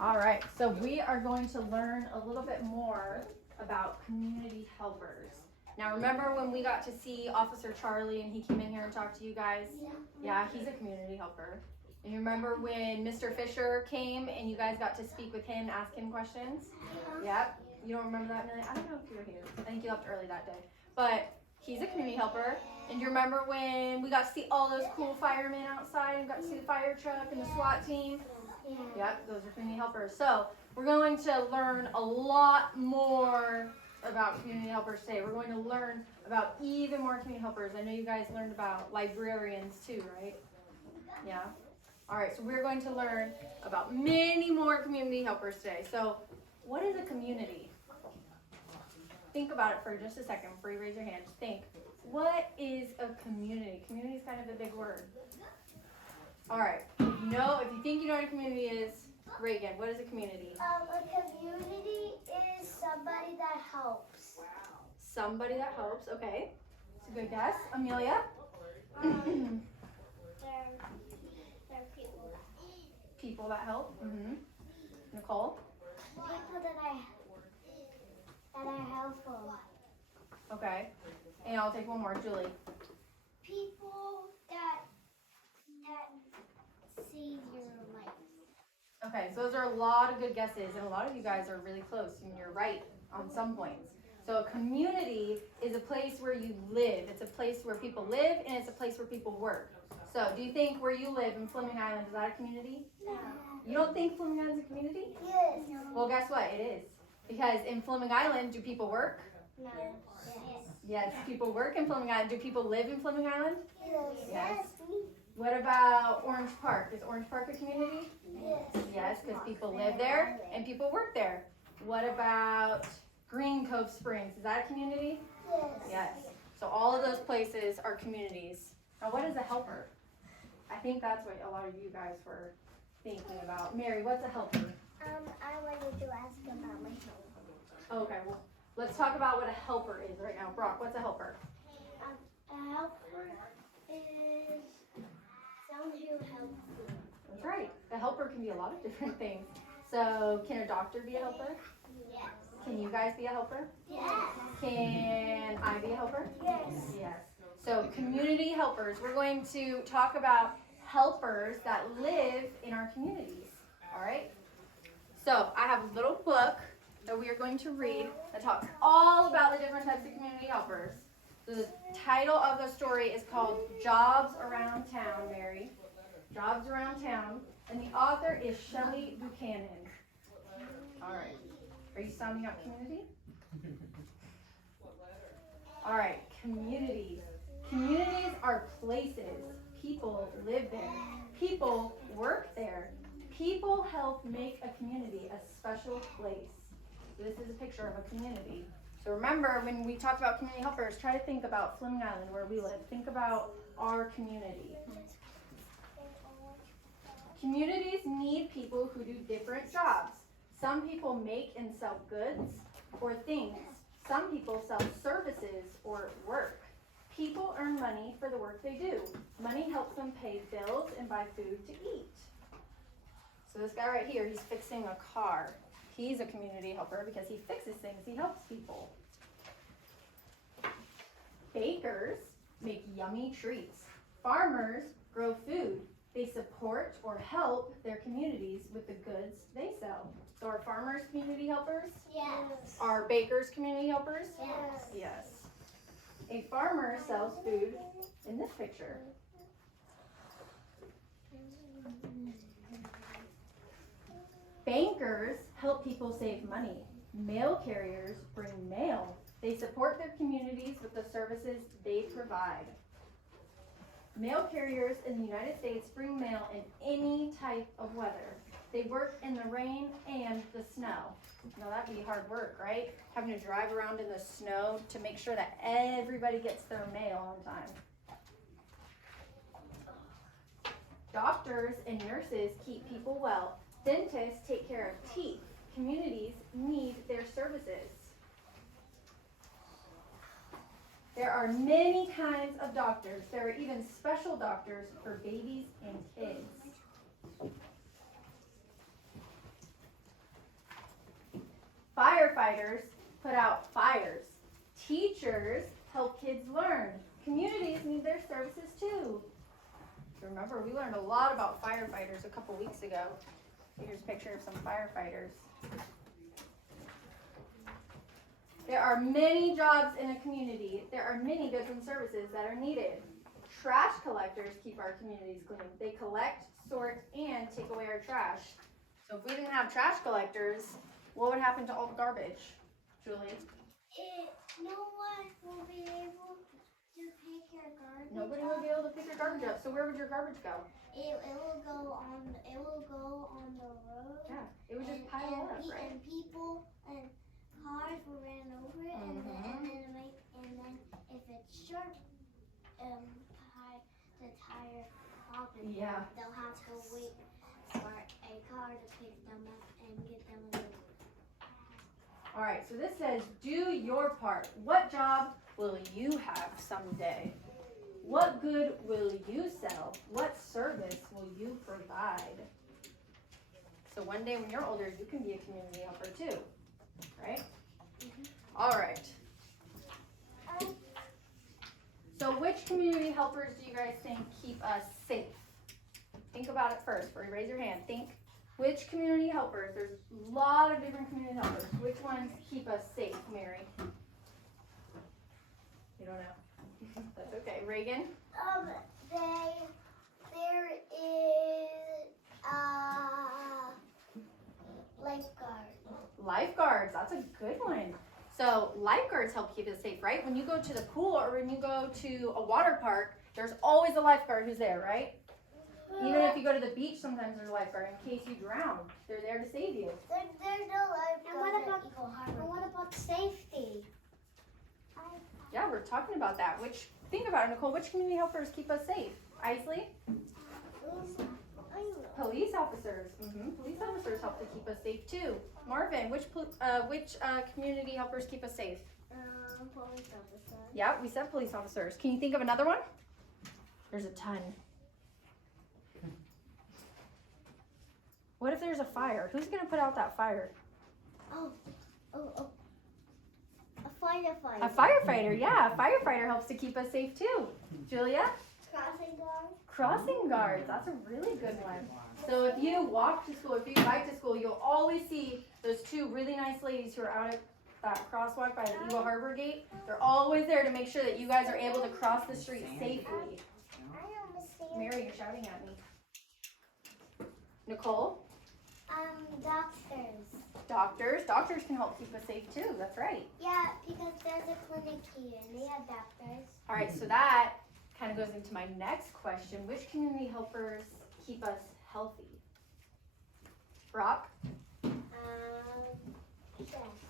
All right, so we are going to learn a little bit more about community helpers. Now remember when we got to see Officer Charlie and he came in here and talked to you guys? Yeah, he's a community helper. And you remember when Mr. Fisher came and you guys got to speak with him, ask him questions? Yep. You don't remember that, Millie? I don't know if you were here. I think you left early that day. But he's a community helper. And you remember when we got to see all those cool firemen outside and got to see the fire truck and the SWAT team? Yep, those are community helpers. So we're going to learn a lot more about community helpers today. We're going to learn about even more community helpers. I know you guys learned about librarians too, right? Yeah. All right, so we're going to learn about many more community helpers today. So what is a community? Think about it for just a second before you raise your hand. Just think, what is a community? Community is kind of a big word. All right, if you think you know what a community is, Reagan, what is a community? A community is somebody that helps. Somebody that helps, okay. It's a good guess. Amelia? They're people that People that help. Nicole? people that I help them. Okay. And I'll take one more. Julie? People that see your life. Okay, so those are a lot of good guesses, and a lot of you guys are really close, and you're right on some points. So a community is a place where you live. It's a place where people live, and it's a place where people work. So do you think where you live in Fleming Island, is that a community? No. You don't think Fleming Island's a community? Yes. Well, guess what? It is. Because in Fleming Island, do people work? No. Yes, people work in Fleming Island. Do people live in Fleming Island? Yes. Yes. What about Orange Park? Is Orange Park a community? Yes. Yes, because people live there and people work there. What about Green Cove Springs? Is that a community? Yes. Yes. So all of those places are communities. Now what is a helper? I think that's what a lot of you guys were thinking about. Mary, what's a helper? I wanted to ask about my help. Okay, well, let's talk about what a helper is right now. Brock, what's a helper? A helper is someone who helps you. That's right. A helper can be a lot of different things. So can a doctor be a helper? Yes. Can you guys be a helper? Yes. Can I be a helper? Yes. Yes. So community helpers, we're going to talk about helpers that live in our communities. All right? So I have a little book that we are going to read that talks all about the different types of community helpers. The title of the story is called Jobs Around Town, Mary. Jobs Around Town. And the author is Shelley Buchanan. All right. Are you sounding out community? All right. Communities. Communities are places. People live there. People work there. People help make a community a special place. So this is a picture of a community. So remember, when we talked about community helpers, try to think about Fleming Island, where we live. Think about our community. Communities need people who do different jobs. Some people make and sell goods or things. Some people sell services or work. People earn money for the work they do. Money helps them pay bills and buy food to eat. So this guy right here, he's fixing a car. He's a community helper because he fixes things. He helps people. Bakers make yummy treats. Farmers grow food. They support or help their communities with the goods they sell. So are farmers community helpers? Yes. Are bakers community helpers? Yes. Yes. A farmer sells food in this picture. Bankers help people save money. Mail carriers bring mail. They support their communities with the services they provide. Mail carriers in the United States bring mail in any type of weather. They work in the rain and the snow. Now that'd be hard work, right? Having to drive around in the snow to make sure that everybody gets their mail on time. Doctors and nurses keep people well. Dentists take care of teeth. Communities need their services. There are many kinds of doctors. There are even special doctors for babies and kids. put out fires. Teachers help kids learn. Communities need their services too. Remember, we learned a lot about firefighters a couple weeks ago. Here's a picture of some firefighters. There are many jobs in a community. There are many goods and services that are needed. Trash collectors keep our communities clean. They collect, sort, and take away our trash. So if we didn't have trash collectors, what would happen to all the garbage? Julie? No one will be able to pick your garbage. Nobody will be able to pick your garbage up. So where would your garbage go? It will go on the road. Yeah, it would just pile up, right? And people and cars will run over it, and then if it's short, the tire popping, they'll have to wait for a car to pick them up and get them on the road. All right, so this says, do your part. What job will you have someday? What good will you sell? What service will you provide? So one day when you're older, you can be a community helper too, right? All right. So which community helpers do you guys think keep us safe? Think about it first, or raise your hand. Think, which community helpers? There's a lot of different community helpers. Which ones keep us safe, Mary? You don't know. That's okay. Reagan? There is lifeguard. Lifeguards, that's a good one. So lifeguards help keep us safe, right? When you go to the pool or when you go to a water park, there's always a lifeguard who's there, right? Even if you go to the beach, sometimes there's a lifeguard in case you drown. They're there to save you. There's no lifeguard. And what about safety? Yeah, we're talking about that. Think about it, Nicole. Which community helpers keep us safe? Isley? Police officers. Police officers help to keep us safe too. Marvin, which community helpers keep us safe? Police officers. Yeah, we said police officers. Can you think of another one? There's a ton. What if there's a fire? Who's gonna put out that fire? A firefighter. A firefighter, yeah. A firefighter helps to keep us safe too. Julia? Crossing guard. Crossing guards, that's a really good one. So if you walk to school, if you bike to school, you'll always see those two really nice ladies who are out at that crosswalk by the Eagle Harbor gate. They're always there to make sure that you guys are able to cross the street safely. Mary, you're shouting at me. Nicole? Doctors. Doctors can help keep us safe too, that's right. Yeah, because there's a clinic here and they have doctors. All right, so that kind of goes into my next question. Which community helpers keep us healthy? Brock? Chefs.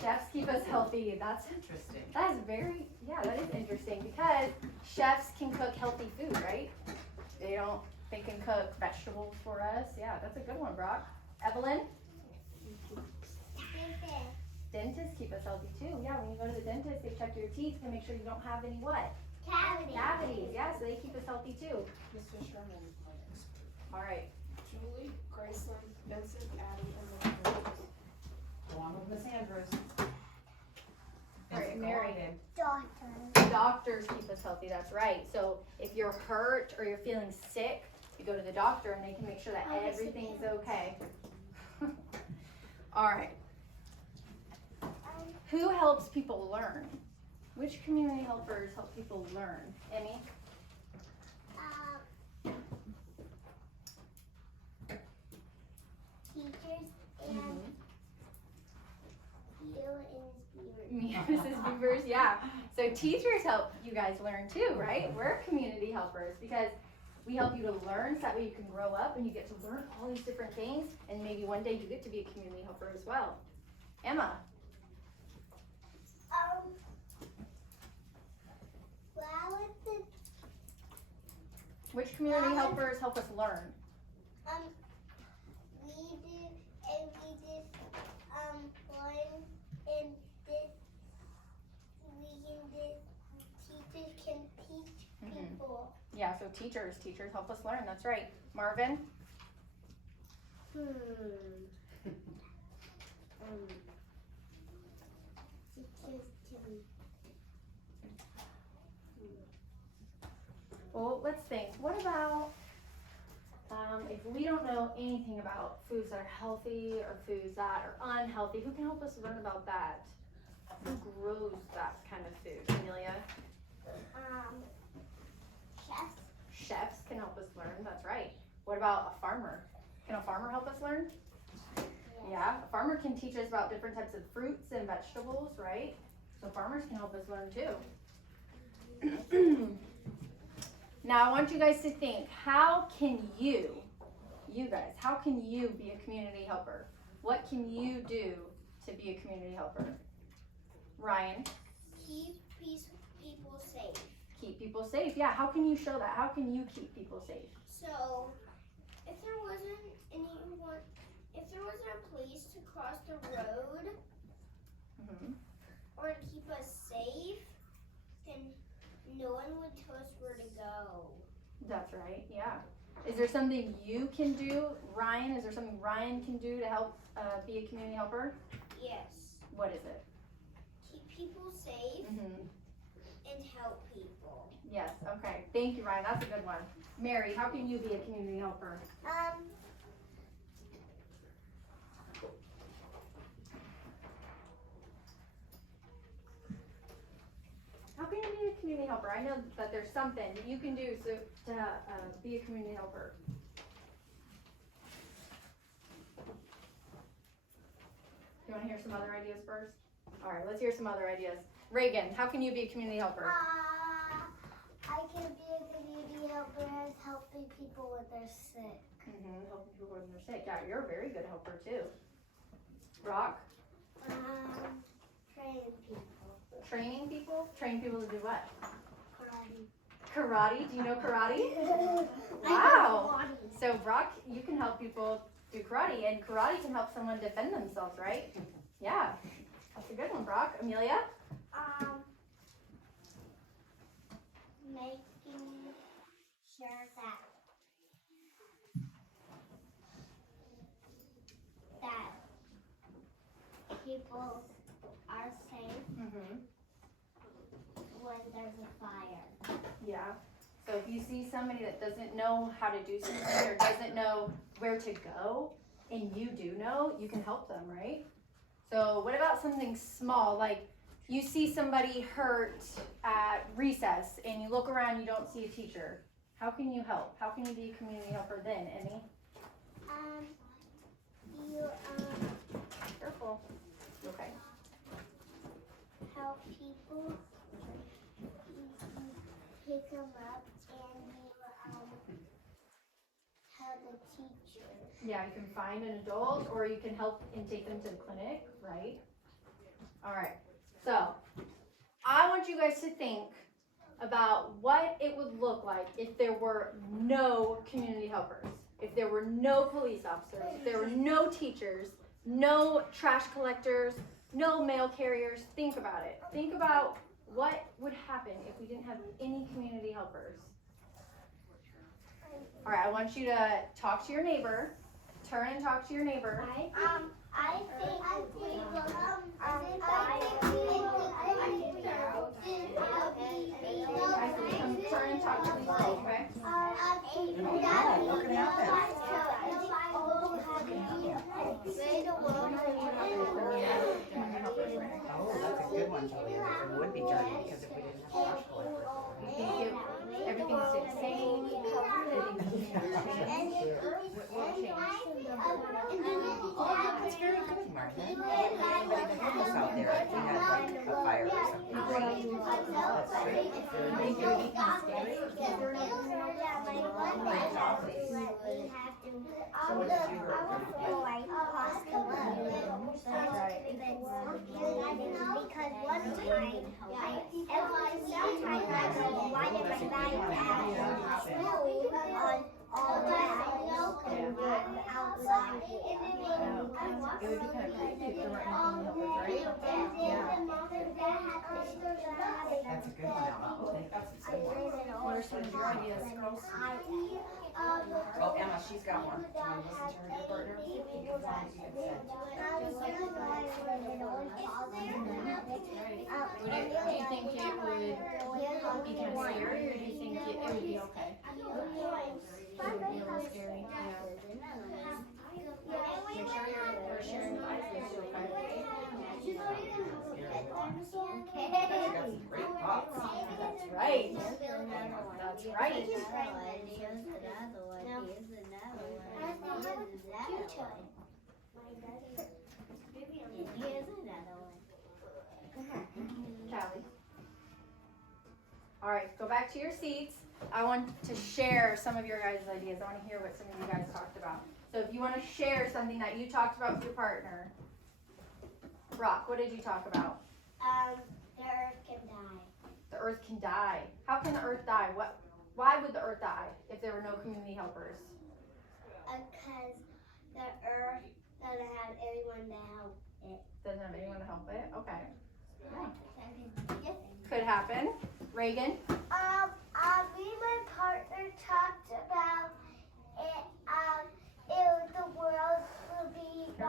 Chefs keep us healthy. That's Interesting. that is interesting because chefs can cook healthy food, right? They can cook vegetables for us. Yeah, that's a good one, Brock. Evelyn? Dentists keep us healthy too. Yeah, when you go to the dentist, they check your teeth to make sure you don't have any what? Cavities. Yeah, so they keep us healthy too. Mr. Sherman. All right. Julie, Graceland, Vincent, Addie, and then Andrews. Along with Miss Andrews. All right, Mary. Doctors. Doctors keep us healthy, that's right. So if you're hurt or you're feeling sick, you go to the doctor and they can make sure that everything's okay. All right. Who helps people learn? Which community helpers help people learn? Emmy? Teachers and Me and Mrs. Beavers, yeah. So teachers help you guys learn too, right? We're community helpers because we help you to learn so that way you can grow up and you get to learn all these different things and maybe one day you get to be a community helper as well. Emma? Which community helpers help us learn? We did learn in this. Teachers can teach people. Yeah, so teachers help us learn. That's right. Marvin? Well, let's think. What about if we don't know anything about foods that are healthy or foods that are unhealthy? Who can help us learn about that? Who grows that kind of food? Amelia? Chefs. Chefs can help us learn. That's right. What about a farmer? Can a farmer help us learn? Yeah, a farmer can teach us about different types of fruits and vegetables, right? So farmers can help us learn too. Now I want you guys to think, how can you guys, how can you be a community helper? What can you do to be a community helper? Ryan? Keep people safe. Keep people safe, yeah. How can you show that? How can you keep people safe? So, if there wasn't a police to cross the road or to keep us safe, then no one would tell us where to go. That's right, yeah. Is there something you can do, Ryan? Is there something Ryan can do to help be a community helper? Yes. What is it? Keep people safe and help people. Yes, okay. Thank you, Ryan. That's a good one. Mary, how can you be a community helper? How can you be a community helper? I know that there's something that you can do to be a community helper. You want to hear some other ideas first? All right, let's hear some other ideas. Reagan, how can you be a community helper? I can be a community helper as helping people when they're sick. Helping people when they're sick. Yeah, you're a very good helper too. Brock? Training people. Training people? Train people to do what? Karate. Karate? Do you know karate? Wow. So Brock, you can help people do karate, and karate can help someone defend themselves, right? Yeah. That's a good one, Brock. Amelia? Making sure that people are safe when there's a fire. Yeah. So if you see somebody that doesn't know how to do something or doesn't know where to go, and you do know, you can help them, right? So what about something small, like you see somebody hurt at recess and you look around, you don't see a teacher. How can you help? How can you be a community helper then, Emmy? Careful. Okay. Help people, pick them up, and you help the teacher. Yeah, you can find an adult or you can help and take them to the clinic, right? All right. So I want you guys to think about what it would look like if there were no community helpers, if there were no police officers, if there were no teachers, no trash collectors, no mail carriers. Think about it. Think about what would happen if we didn't have any community helpers. All right, I want you to talk to your neighbor. Turn and talk to your neighbor. Turn and talk to these girls, okay? What can happen? Oh, that's a good one, Julia. It would be dirty because if we didn't have trash collectors. You think if everything stayed the same? That's very good, Martha. Somebody to help us out there if we had like a fire or something. That's great. Think it would be kind of scary? So what did you work Because one time, sometimes I go ride my bike at school on all that and run outside. It would be kind of creepy if there weren't any helpers, right? That's a good one, Emma. Oh, that's a good one. What are some of your ideas, girls? Oh, Emma, she's got one. Do you want to listen to her, your partner? You can find it, you can send it. Do you think it would be kind of scary, or do you think it would be okay? It would be a little scary. Yeah. Make sure you're sharing with Isaac, okay? She got some great thoughts. That's right. That's right. Callie. All right, go back to your seats. I want to share some of your guys' ideas. I want to hear what some of you guys talked about. So if you want to share something that you talked about with your partner. Brock, what did you talk about? The earth can die. The earth can die. How can the earth die? Why would the earth die if there were no community helpers? Because the earth doesn't have anyone to help it. Doesn't have anyone to help it? Okay. Yeah. Could happen. Reagan? Me and my partner talked about it. The world will be a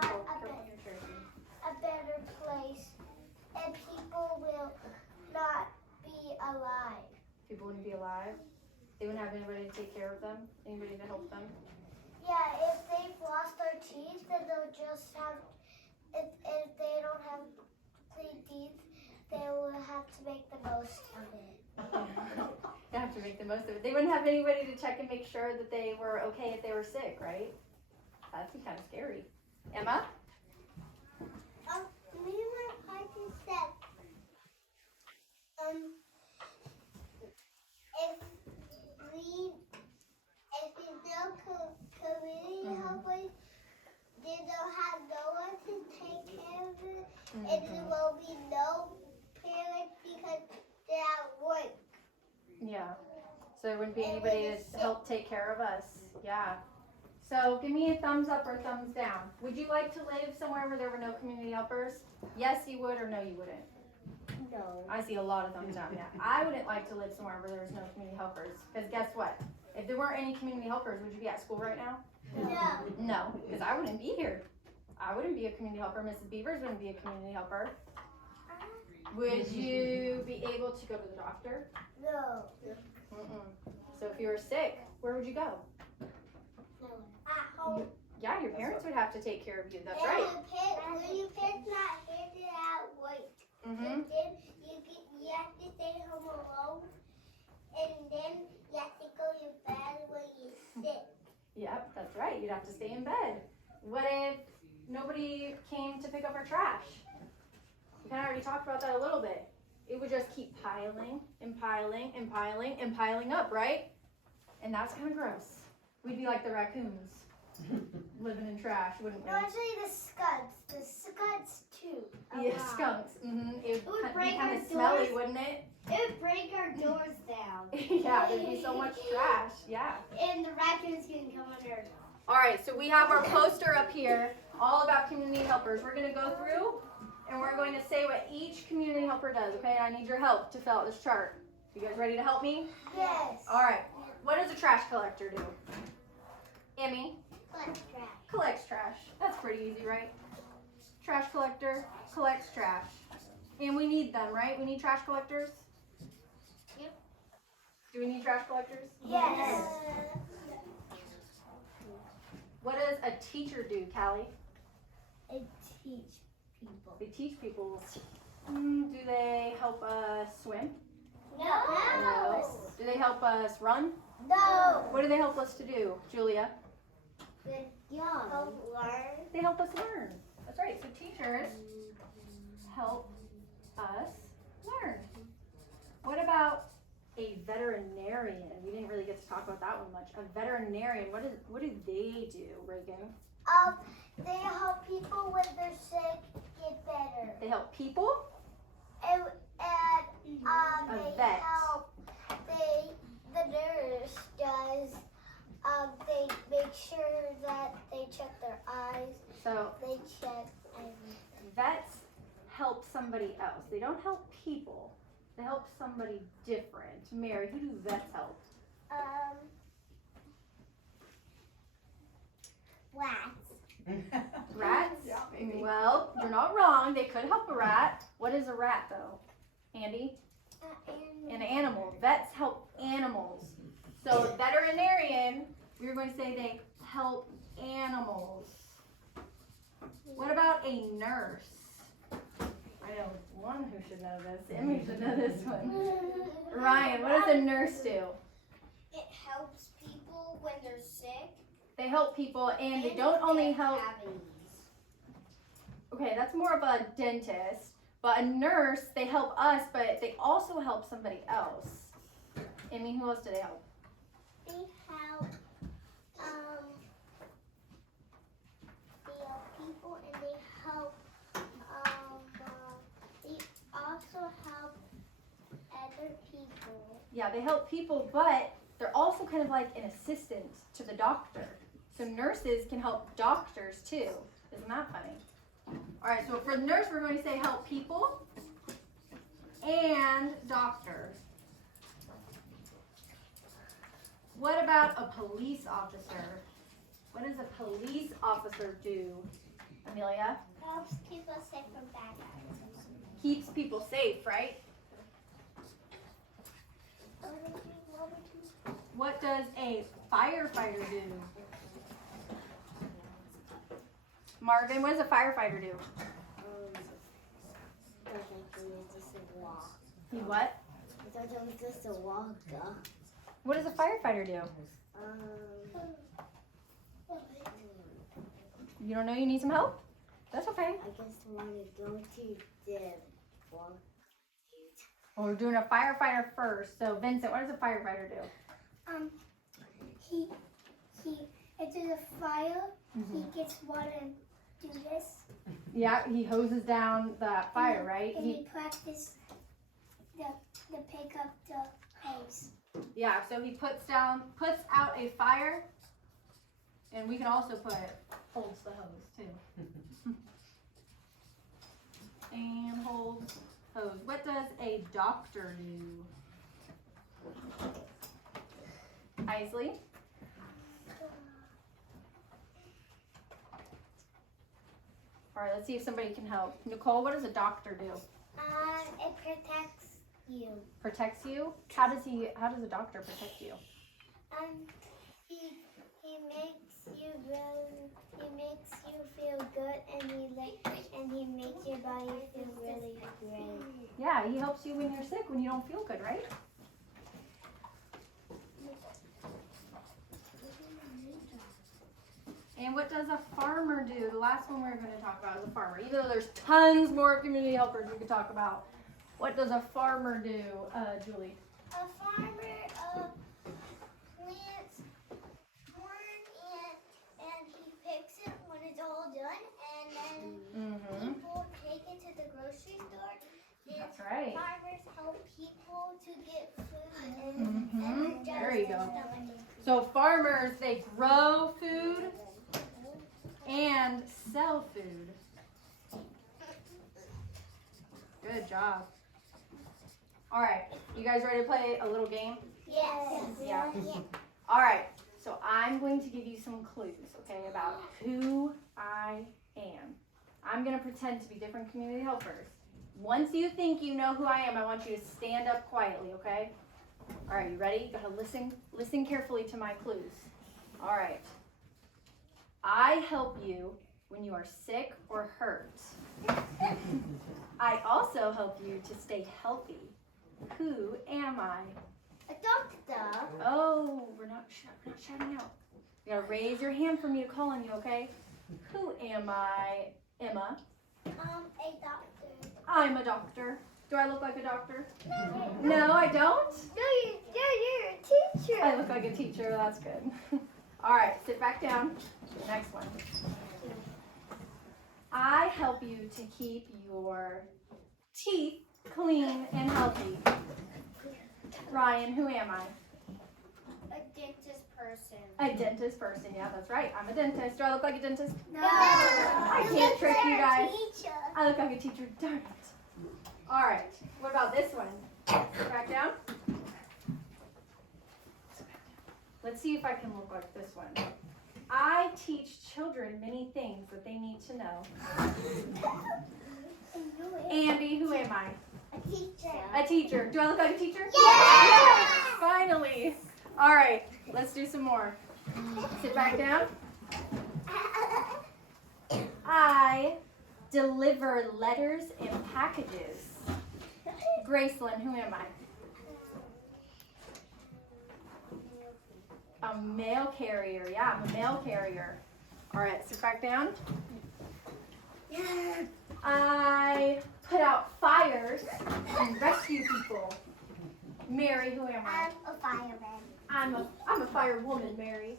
better place, and people will not be alive. People wouldn't be alive? They wouldn't have anybody to take care of them? Anybody to help them? Yeah, if they've lost their teeth, then they'll just have. If they don't have clean teeth, they will have to make the most of it. They have to make the most of it. They wouldn't have anybody to check and make sure that they were okay if they were sick, right? That'd be kind of scary. Emma? Me and my partner said, if there's no community helpers, then they'll have no one to take care of it, and there will be no parents because they're at work. Yeah. So there wouldn't be anybody to help take care of us. Yeah. So give me a thumbs up or thumbs down. Would you like to live somewhere where there were no community helpers? Yes, you would, or no, you wouldn't? No. I see a lot of thumbs down. Yeah. I wouldn't like to live somewhere where there was no community helpers. Because guess what? If there weren't any community helpers, would you be at school right now? No. No, because I wouldn't be here. I wouldn't be a community helper. Mrs. Beavers wouldn't be a community helper. Would you be able to go to the doctor? No. So if you were sick, where would you go? No. At home. Yeah, your parents would have to take care of you. That's And right. when your parents not here, at work. And then you have to stay home alone. And then you have to go to bed when you're sick. Yep, that's right. You'd have to stay in bed. What if nobody came to pick up our trash? We kind of already talked about that a little bit. It would just keep piling and piling and piling and piling up, right? And that's kind of gross. We'd be like the raccoons living in trash, wouldn't we? No, actually the skunks. The skunks too. Yeah, skunks. It would be break kind our of smelly, doors. wouldn't it? It would break our doors down. Yeah, there'd be so much trash. Yeah. And the raccoons can come under. All right, so we have our poster up here, all about community helpers. We're going to go through and we're going to say what each community helper does, okay? I need your help to fill out this chart. You guys ready to help me? Yes. All right. What does a trash collector do? Emmy? Collects trash. That's pretty easy, right? Trash collector collects trash. And we need them, right? We need trash collectors? Yep. Do we need trash collectors? Yes. What does a teacher do, Callie? I teach people. They teach people. Do they help us swim? No. Do they help us run? No. What do they help us to do, Julia? Help learn. They help us learn. That's right. So teachers help us learn. What about a veterinarian? We didn't really get to talk about that one much. A veterinarian, what do they do, Reagan? They help people when they're sick get better. They help people? And A they vet. help. The nurse does. They make sure that they check their eyes. So They check everything. vets help somebody else. They don't help people. They help somebody different. Mary, who do vets help? Rats. Rats? Yeah, maybe. Well, you're not wrong. They could help a rat. What is a rat, though? Andy? An animal. vets help animals. So veterinarian, we're going to say they help animals. What about a nurse? I know one who should know this. Emmy should know this one. Ryan, what does a nurse do? It helps people when they're sick. They help people, and they don't only help. Okay, that's more of a dentist. But a nurse, they help us, but they also help somebody else. Emmy, who else do they help? They help people, and they help they also help other people. Yeah, they help people, but they're also kind of like an assistant to the doctor. So nurses can help doctors too. Isn't that funny? All right, so for the nurse, we're going to say help people and doctors. What about a police officer? What does a police officer do, Amelia? Helps people safe from bad guys. Keeps people safe, right? What does a firefighter do? Marvin, what does a firefighter do? He what? I thought it was just a walker. What does a firefighter do? You don't know you need some help? That's okay. I just want to go to the walk. Well, we're doing a firefighter first. So Vincent, what does a firefighter do? He if there's a fire, he gets water and do this. Yeah, he hoses down the fire, right? And he practice the pick up the hose. Yeah, so he puts out a fire, and we can also put holds the hose too. And holds hose. What does a doctor do? Isley? All right, let's see if somebody can help. Nicole, what does a doctor do? It protects you. Protects you? How does a doctor protect you? He makes you feel good, and he makes your body feel really great. Yeah, he helps you when you're sick, when you don't feel good, right? And what does a farmer do? The last one we're going to talk about is a farmer. Even though there's tons more community helpers we could talk about. What does a farmer do, Julie? A farmer plants corn and he picks it when it's all done, and then people take it to the grocery store. That's right. Farmers help people to get food and There you go. So farmers, they grow food and sell food. Good job. All right, you guys ready to play a little game? Yes. Yeah. All right, so I'm going to give you some clues, okay, about who I am. I'm going to pretend to be different community helpers. Once you think you know who I am, I want you to stand up quietly, okay? All right, you ready? You gotta listen carefully to my clues. All right. I help you when you are sick or hurt. I also help you to stay healthy. Who am I? A doctor. Oh, we're not shouting out. You gotta raise your hand for me to call on you, okay? Who am I? Emma. A doctor. I'm a doctor. Do I look like a doctor? No, I don't? No, you're a teacher. I look like a teacher, that's good. All right, sit back down. Next one. I help you to keep your teeth clean and healthy. Ryan, who am I? A dentist person. A dentist person, yeah, that's right. I'm a dentist. Do I look like a dentist? No. I can't trick you guys. Teacher. I look like a teacher, darn it. All right, what about this one? Sit back down. Let's see if I can look like this one. I teach children many things that they need to know. Andy, who am I? A teacher. A teacher. Do I look like a teacher? Yes! Finally. All right, let's do some more. Sit back down. I deliver letters and packages. Graceland, who am I? A mail carrier. Yeah, I'm a mail carrier. All right, sit back down. I put out fires and rescue people. Mary, who am I? I'm a fireman. I'm a firewoman, Mary.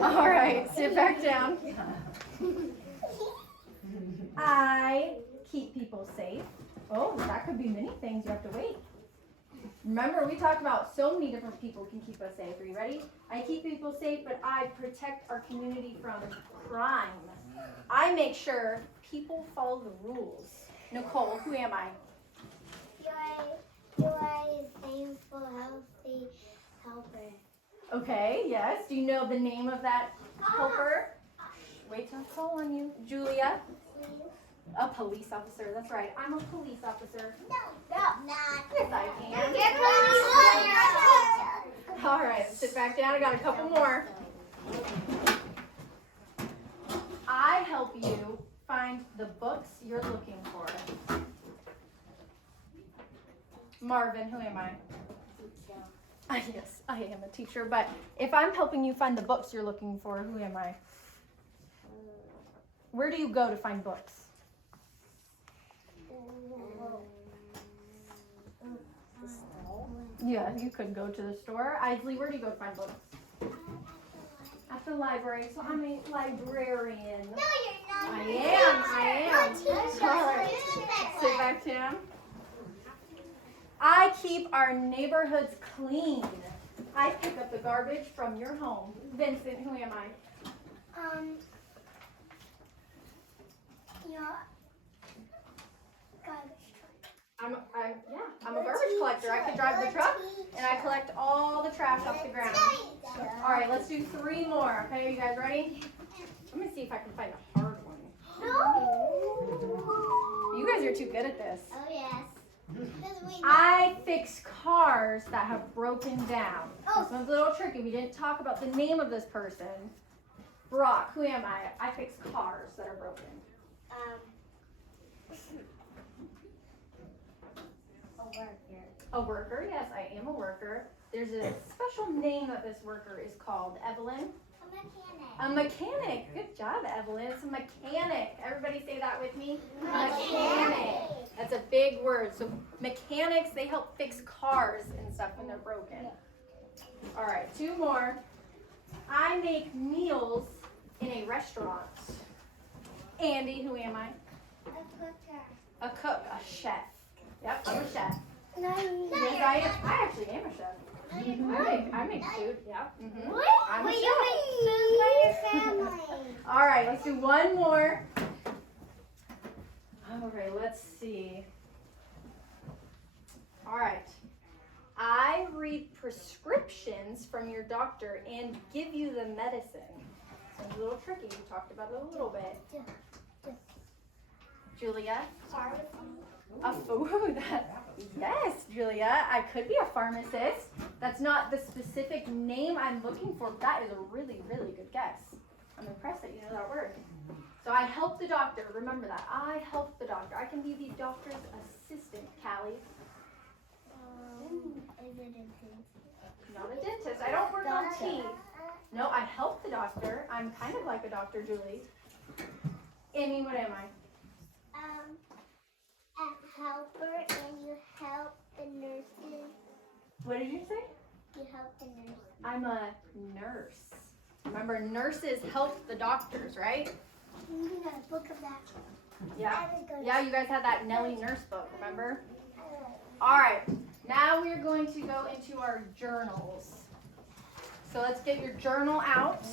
All right, sit back down. I keep people safe. Oh, that could be many things. You have to wait. Remember, we talked about so many different people can keep us safe. Are you ready? I keep people safe, but I protect our community from crime. I make sure people follow the rules. Nicole, who am I? You're a thankful, healthy helper. Okay, yes. Do you know the name of that helper? Wait till I call on you. Julia? A police officer. That's right. I'm a police officer. No, not. Yes, I am. All right, sit back down. I got a couple more. I help you find the books you're looking for. Marvin, who am I? Yes, I am a teacher, but if I'm helping you find the books you're looking for, who am I? Where do you go to find books? Yeah, you could go to the store. Isley, where do you go to find books? At the library, so I'm a librarian. No, you're not. I am. All right, sit back down. I keep our neighborhoods clean. I pick up the garbage from your home. Vincent, who am I? You're garbage I'm a garbage collector. I could drive the truck and I collect all the trash off the ground. All right, let's do 3 more. Okay, are you guys ready? Let me see if I can find a hard one. No. You guys are too good at this. Oh yes. I fix cars that have broken down. This one's a little tricky. We didn't talk about the name of this person. Brock, who am I? I fix cars that are broken. A worker, yes, I am a worker. There's a special name that this worker is called. Evelyn? A mechanic. Good job, Evelyn. It's a mechanic. Everybody say that with me. Mechanic. That's a big word. So mechanics, they help fix cars and stuff when they're broken. All right, 2 more. I make meals in a restaurant. Andy, who am I? A cook, a chef. Yep, I'm a chef. Yes, I am. I actually am a chef. I make food. Yeah. I'm a chef. You make food by your family. All right, let's do 1 more. All right, let's see. All right. I read prescriptions from your doctor and give you the medicine. So it's a little tricky. We talked about it a little bit. Julia? A food. Yes, Julia. I could be a pharmacist. That's not the specific name I'm looking for, but that is a really, really good guess. I'm impressed that you know that word. So I help the doctor. Remember that. I help the doctor. I can be the doctor's assistant, Callie. Not a dentist. I don't work on teeth. No, I help the doctor. I'm kind of like a doctor, Julie. Amy, what am I? A helper, and you help the nurses. What did you say? You help the nurses. I'm a nurse. Remember, nurses help the doctors, right? You got a book of that. Yeah. Yeah, you guys had that Nellie nurse book, remember? All right. Now we're going to go into our journals. So let's get your journal out.